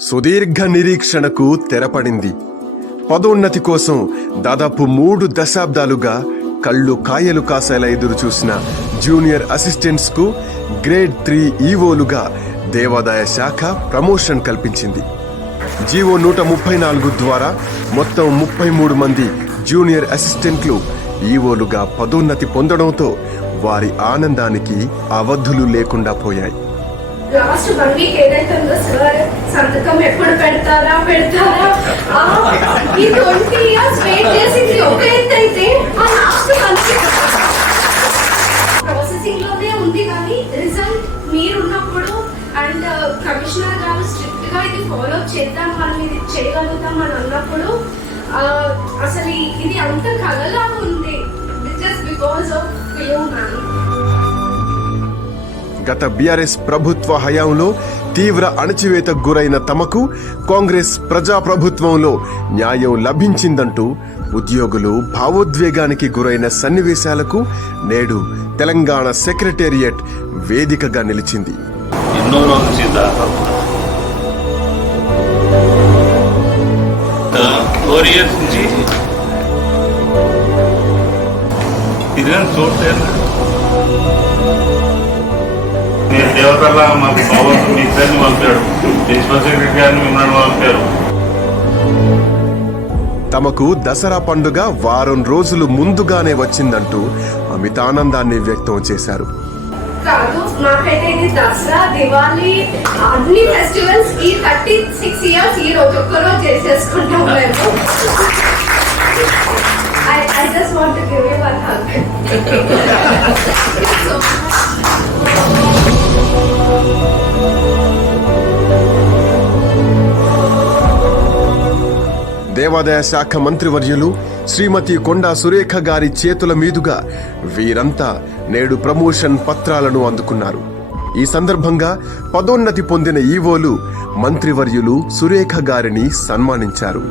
సుదీర్ఘ నిరీక్షణకు తెరపడింది. పదోన్నతి కోసం దాదాపు మూడు దశాబ్దాలుగా కళ్ళు కాయలు కాసేలా ఎదురు చూసిన జూనియర్ అసిస్టెంట్స్కు గ్రేడ్ త్రీ ఈవోలుగా దేవాదాయ శాఖ ప్రమోషన్ కల్పించింది. జీవో నూట ముప్పై నాలుగు ద్వారా మొత్తం ముప్పై మూడు మంది జూనియర్ అసిస్టెంట్లు ఈవోలుగా పదోన్నతి పొందడంతో వారి ఆనందానికి అవధులు లేకుండా పోయాయి. లాస్ట్ వన్ వీక్ ఏదైతే ఉందో సార్ సంతకం ఎప్పుడు పెడతారా పెడతారా? ఈ ట్వంటీ ఇయర్స్ వెయిట్ చేసింది ఒక ఎత్తు అయితే ఆ లాస్ట్ వన్ ప్రాసెసింగ్లోనే ఉంది కానీ రిజల్ట్ మీరు ఉన్నప్పుడు అండ్ కమిషనర్ uh, గారు స్ట్రిక్ట్గా ఇది ఫాలో చేద్దాం మనం ఇది చేయగలుగుతాం అని అన్నప్పుడు uh, అసలు ఇది అంత కలలాగా గత బీఆర్ఎస్ ప్రభుత్వ హయాంలో తీవ్ర అణచివేతకు గురైన తమకు కాంగ్రెస్ ప్రజా ప్రభుత్వంలో న్యాయం లభించిందంటూ ఉద్యోగులు భావోద్వేగానికి గురైన సన్నివేశాలకు నేడు తెలంగాణ సెక్రటేరియట్ వేదికగా నిలిచింది. ఎన్నో రోజుల ఫోర్ ఇయర్స్ నుంచి. తిరిగిన చూడలేదు. మీరు దేవతల్లా మాకు భగవంతుడు మీ ఇద్దరిని పంపాడు ప్రిన్సిపల్ సెక్రటరీ గారిని మిమ్మల్ని పంపారు తమకు దసరా పండుగ వారం రోజులు ముందుగానే వచ్చిందంటూ అమితానందాన్ని వ్యక్తం చేశారు. కాదు మాకైతే ఇది దసరా దివాళీ అన్ని ఫెస్టివల్స్ ఈ థర్టీ సిక్స్ ఇయర్స్ ఈ రోజు ఒక్క రోజు చేసేసుకుంటాం మేము. దేవాదాయ శాఖ మంత్రివర్యులు శ్రీమతి కొండా సురేఖ గారి చేతుల మీదుగా వీరంతా నేడు ప్రమోషన్ పత్రాలను అందుకున్నారు. ఈ సందర్భంగా పదోన్నతి పొందిన ఈవోలు మంత్రివర్యులు సురేఖ గారిని సన్మానించారు.